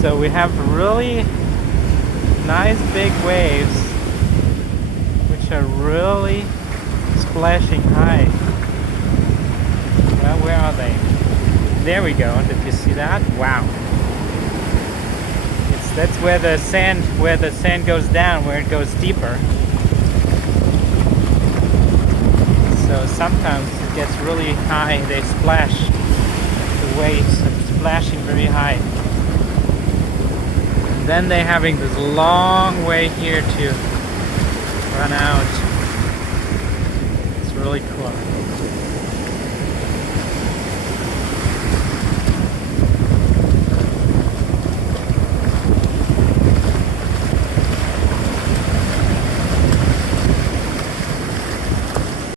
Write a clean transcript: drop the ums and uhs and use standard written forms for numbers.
So we have really nice big waves which are really splashing high. Well, where are they? There we go. Did you see that? Wow. That's where the sand goes down, where it goes deeper. So sometimes it gets really high, they splash. The waves are splashing very high. And then they're having this long way here to run out. It's really cool.